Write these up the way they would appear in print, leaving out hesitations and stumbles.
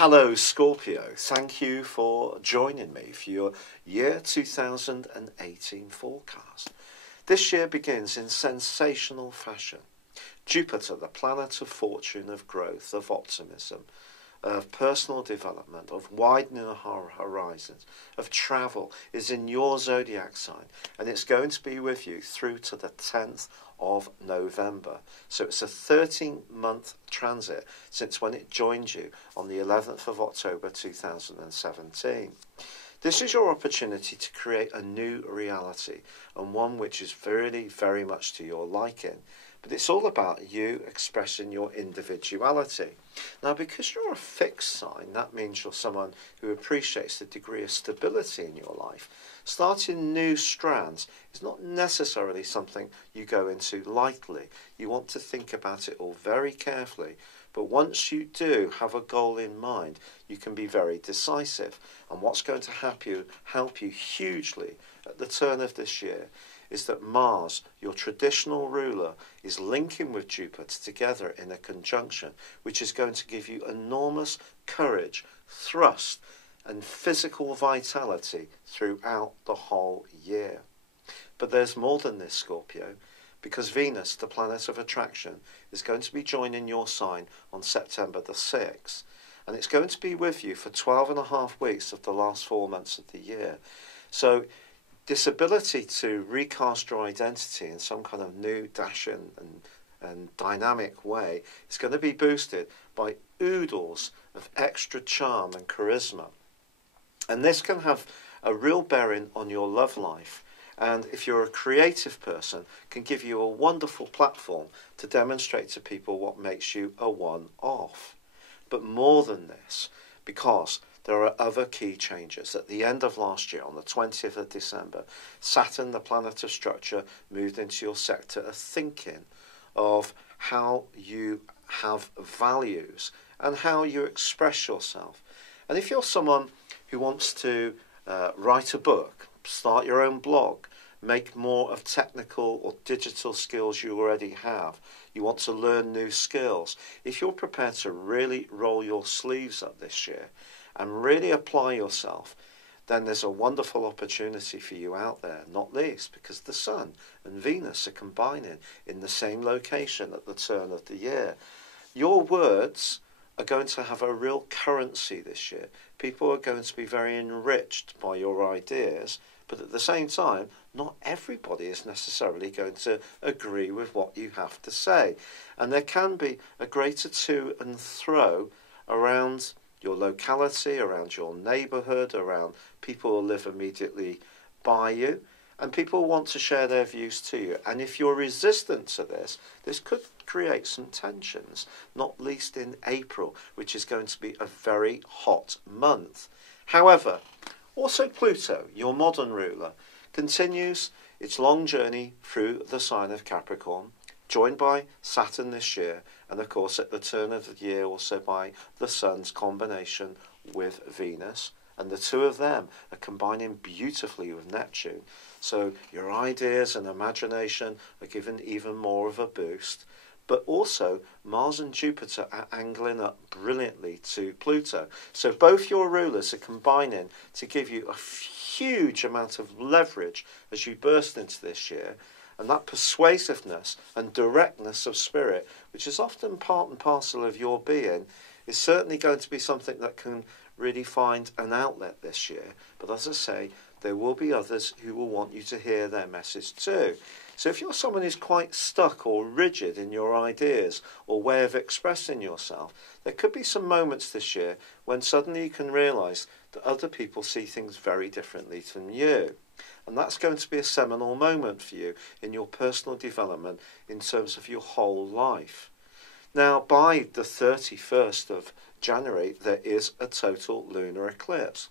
Hello Scorpio, thank you for joining me for your year 2018 forecast. This year begins in sensational fashion. Jupiter, the planet of fortune, of growth, of optimism, of personal development, of widening our horizons, of travel, is in your zodiac sign, and it's going to be with you through to the 10th of November. So it's a 13-month transit since when it joined you on the 11th of October 2017. This is your opportunity to create a new reality, and one which is really very much to your liking. But it's all about you expressing your individuality. Now, because you're a fixed sign, that means you're someone who appreciates the degree of stability in your life. Starting new strands is not necessarily something you go into lightly. You want to think about it all very carefully. But once you do have a goal in mind, you can be very decisive. And what's going to help you hugely at the turn of this year is that Mars, your traditional ruler, is linking with Jupiter together in a conjunction, which is going to give you enormous courage, thrust, and physical vitality throughout the whole year. But there's more than this, Scorpio, because Venus, the planet of attraction, is going to be joining your sign on September the 6th. And it's going to be with you for 12 and a half weeks of the last 4 months of the year. So this ability to recast your identity in some kind of new, dashing and dynamic way is going to be boosted by oodles of extra charm and charisma. And this can have a real bearing on your love life. And if you're a creative person, can give you a wonderful platform to demonstrate to people what makes you a one-off. But more than this, because there are other key changes. At the end of last year, on the 20th of December, Saturn, the planet of structure, moved into your sector of thinking, of how you have values and how you express yourself. And if you're someone who wants to write a book, start your own blog, make more of technical or digital skills you already have, you want to learn new skills, if you're prepared to really roll your sleeves up this year and really apply yourself, then there's a wonderful opportunity for you out there, not least because the Sun and Venus are combining in the same location at the turn of the year. Your words are going to have a real currency this year. People are going to be very enriched by your ideas, but at the same time, not everybody is necessarily going to agree with what you have to say. And there can be a greater to and fro around your locality, around your neighbourhood, around people who live immediately by you, and people want to share their views to you. And if you're resistant to this, this could create some tensions, not least in April, which is going to be a very hot month. However, also Pluto, your modern ruler, continues its long journey through the sign of Capricorn, joined by Saturn this year, and of course at the turn of the year also by the Sun's combination with Venus. And the two of them are combining beautifully with Neptune. So your ideas and imagination are given even more of a boost. But also Mars and Jupiter are angling up brilliantly to Pluto. So both your rulers are combining to give you a huge amount of leverage as you burst into this year. And that persuasiveness and directness of spirit, which is often part and parcel of your being, is certainly going to be something that can really find an outlet this year. But as I say, there will be others who will want you to hear their message too. So if you're someone who's quite stuck or rigid in your ideas or way of expressing yourself, there could be some moments this year when suddenly you can realise that other people see things very differently from you. And that's going to be a seminal moment for you in your personal development in terms of your whole life. Now, by the 31st of January, there is a total lunar eclipse.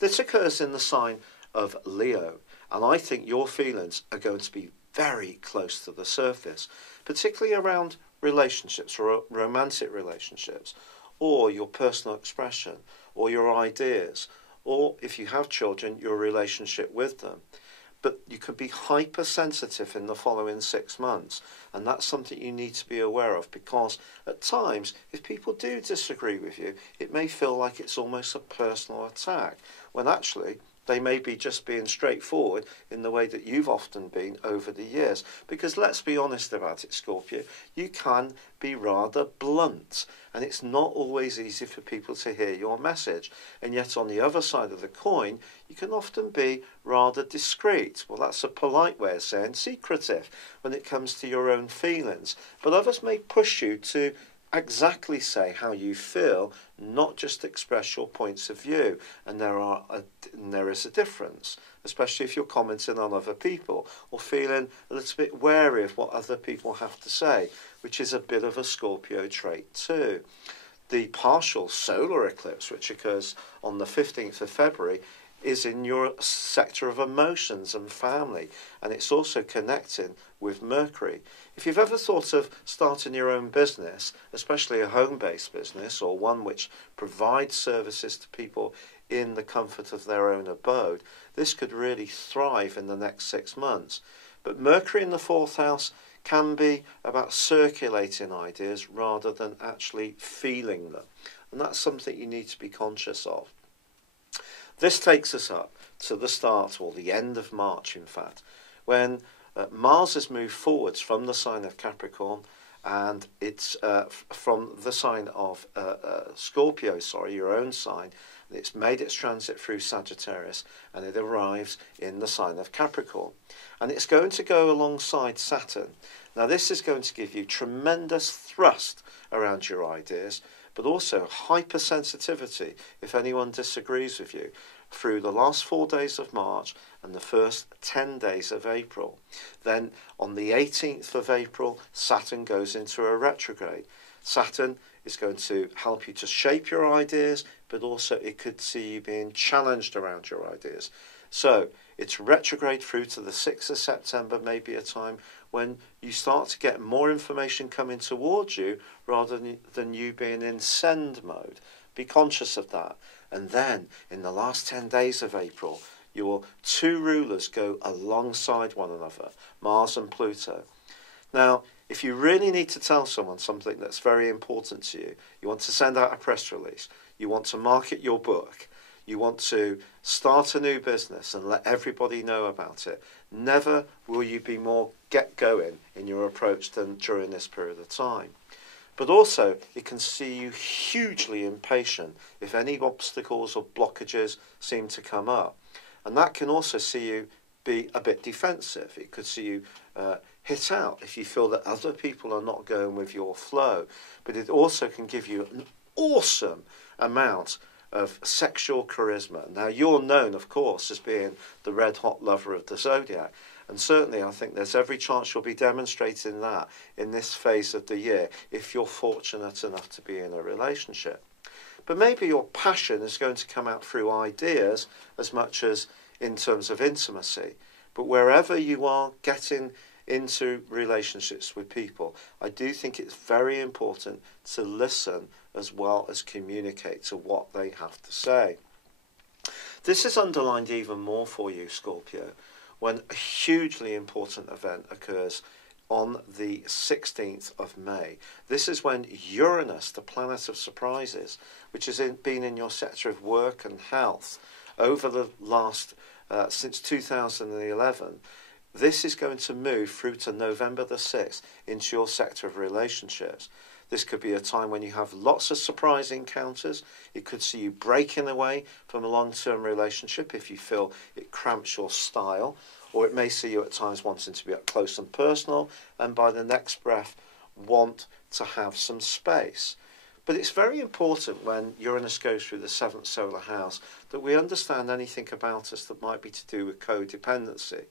This occurs in the sign of Leo, and I think your feelings are going to be very close to the surface, particularly around relationships, or romantic relationships, or your personal expression, or your ideas, or if you have children, your relationship with them. but you could be hypersensitive in the following 6 months. And that's something you need to be aware of, because at times, if people do disagree with you, it may feel like it's almost a personal attack, when actually they may be just being straightforward in the way that you've often been over the years. Because let's be honest about it, Scorpio, you can be rather blunt, and it's not always easy for people to hear your message. And yet on the other side of the coin, you can often be rather discreet. Well, that's a polite way of saying secretive when it comes to your own feelings. But others may push you to exactly say how you feel, not just express your points of view. And there is a difference, especially if you're commenting on other people or feeling a little bit wary of what other people have to say, which is a bit of a Scorpio trait too. The partial solar eclipse, which occurs on the 15th of February, is in your sector of emotions and family, and it's also connecting with Mercury. If you've ever thought of starting your own business, especially a home-based business or one which provides services to people in the comfort of their own abode, this could really thrive in the next 6 months. But Mercury in the 4th house can be about circulating ideas rather than actually feeling them, and that's something you need to be conscious of. This takes us up to the start, or the end of March, in fact, when Mars has moved forwards from the sign of Capricorn, and it's from the sign of Scorpio, your own sign. It's made its transit through Sagittarius, and it arrives in the sign of Capricorn. And it's going to go alongside Saturn. Now, this is going to give you tremendous thrust around your ideas, but also hypersensitivity if anyone disagrees with you through the last 4 days of March and the first 10 days of April. Then on the 18th of April, Saturn goes into a retrograde. Saturn is going to help you to shape your ideas, but also it could see you being challenged around your ideas. So it's retrograde through to the 6th of September, maybe a time when you start to get more information coming towards you rather than you being in send mode. Be conscious of that. And then in the last 10 days of April, your two rulers go alongside one another, Mars and Pluto. Now, if you really need to tell someone something that's very important to you, you want to send out a press release, you want to market your book, you want to start a new business and let everybody know about it, never will you be more get-going in your approach than during this period of time. But also, it can see you hugely impatient if any obstacles or blockages seem to come up. And that can also see you be a bit defensive. It could see you hit out if you feel that other people are not going with your flow. But it also can give you an awesome amount of sexual charisma. Now, you're known, of course, as being the red-hot lover of the Zodiac. And certainly I think there's every chance you'll be demonstrating that in this phase of the year if you're fortunate enough to be in a relationship. But maybe your passion is going to come out through ideas as much as in terms of intimacy. But wherever you are getting into relationships with people, I do think it's very important to listen as well as communicate to what they have to say. This is underlined even more for you, Scorpio, when a hugely important event occurs on the 16th of May. This is when Uranus, the planet of surprises, which has been in your sector of work and health over the last, since 2011, this is going to move through to November the 6th into your sector of relationships. This could be a time when you have lots of surprise encounters. It could see you breaking away from a long-term relationship if you feel it cramps your style. Or it may see you at times wanting to be up close and personal, and by the next breath want to have some space. But it's very important when Uranus goes through the 7th solar house that we understand anything about us that might be to do with codependency.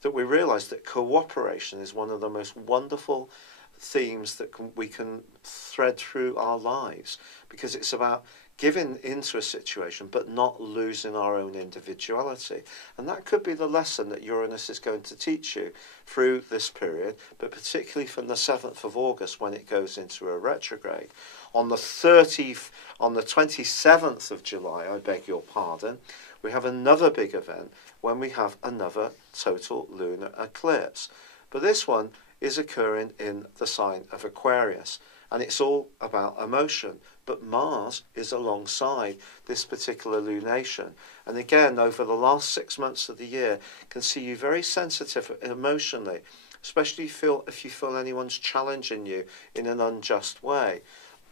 That we realise that cooperation is one of the most wonderful themes that we can thread through our lives, because it's about giving into a situation but not losing our own individuality. And that could be the lesson that Uranus is going to teach you through this period, but particularly from the 7th of August when it goes into a retrograde. On the 27th of July, I beg your pardon, we have another big event when we have another total lunar eclipse. But this one is occurring in the sign of Aquarius, and it's all about emotion. But Mars is alongside this particular lunation. And again, over the last 6 months of the year, can see you very sensitive emotionally, especially if you feel anyone's challenging you in an unjust way.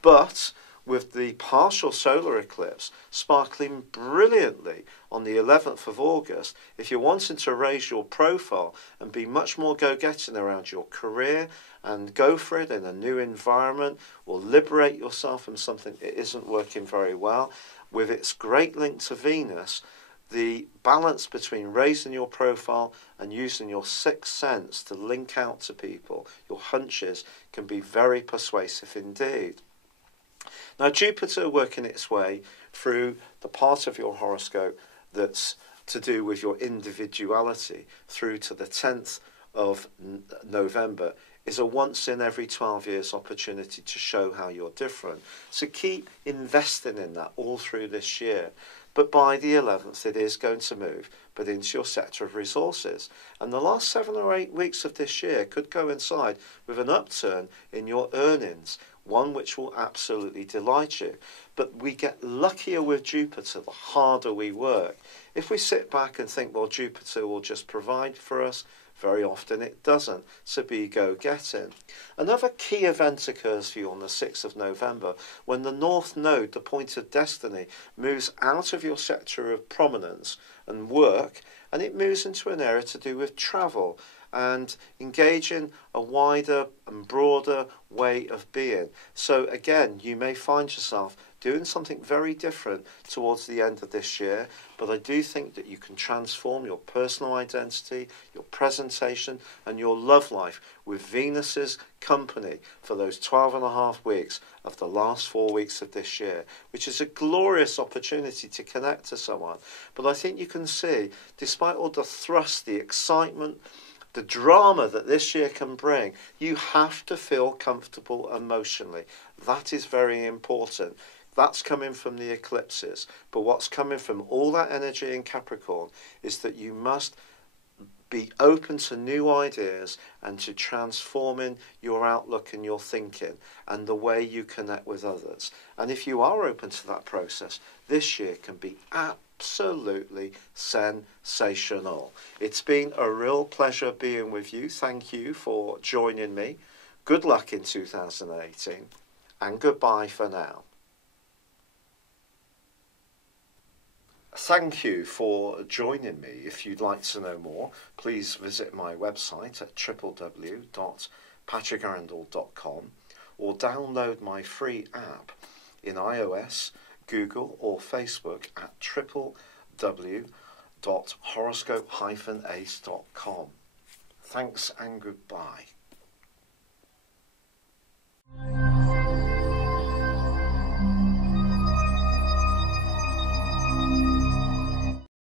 But with the partial solar eclipse sparkling brilliantly on the 11th of August, if you're wanting to raise your profile and be much more go-getting around your career and go for it in a new environment, or liberate yourself from something that isn't working very well, with its great link to Venus, the balance between raising your profile and using your sixth sense to link out to people, your hunches, can be very persuasive indeed. Now, Jupiter working its way through the part of your horoscope that's to do with your individuality through to the 10th of November is a once in every 12 years opportunity to show how you're different. So keep investing in that all through this year. But by the 11th, it is going to move, but into your sector of resources. And the last 7 or 8 weeks of this year could coincide with an upturn in your earnings, one which will absolutely delight you. But we get luckier with Jupiter the harder we work. If we sit back and think, well, Jupiter will just provide for us, very often it doesn't, so be go-getting. Another key event occurs for you on the 6th of November when the North Node, the point of destiny, moves out of your sector of prominence and work, and it moves into an area to do with travel and engaging a wider and broader way of being. So again, you may find yourself doing something very different towards the end of this year, but I do think that you can transform your personal identity, your presentation, and your love life with Venus's company for those 12.5 weeks of the last 4 weeks of this year, which is a glorious opportunity to connect to someone. But I think you can see, despite all the thrust, the excitement, the drama that this year can bring, you have to feel comfortable emotionally. That is very important. That's coming from the eclipses. But what's coming from all that energy in Capricorn is that you must be open to new ideas and to transforming your outlook and your thinking and the way you connect with others. And if you are open to that process, this year can be absolutely sensational. It's been a real pleasure being with you. Thank you for joining me. Good luck in 2018 and goodbye for now. Thank you for joining me. If you'd like to know more, please visit my website at www.patrickarundell.com or download my free app in iOS, Google or Facebook at www.horoscope-ace.com. Thanks and goodbye.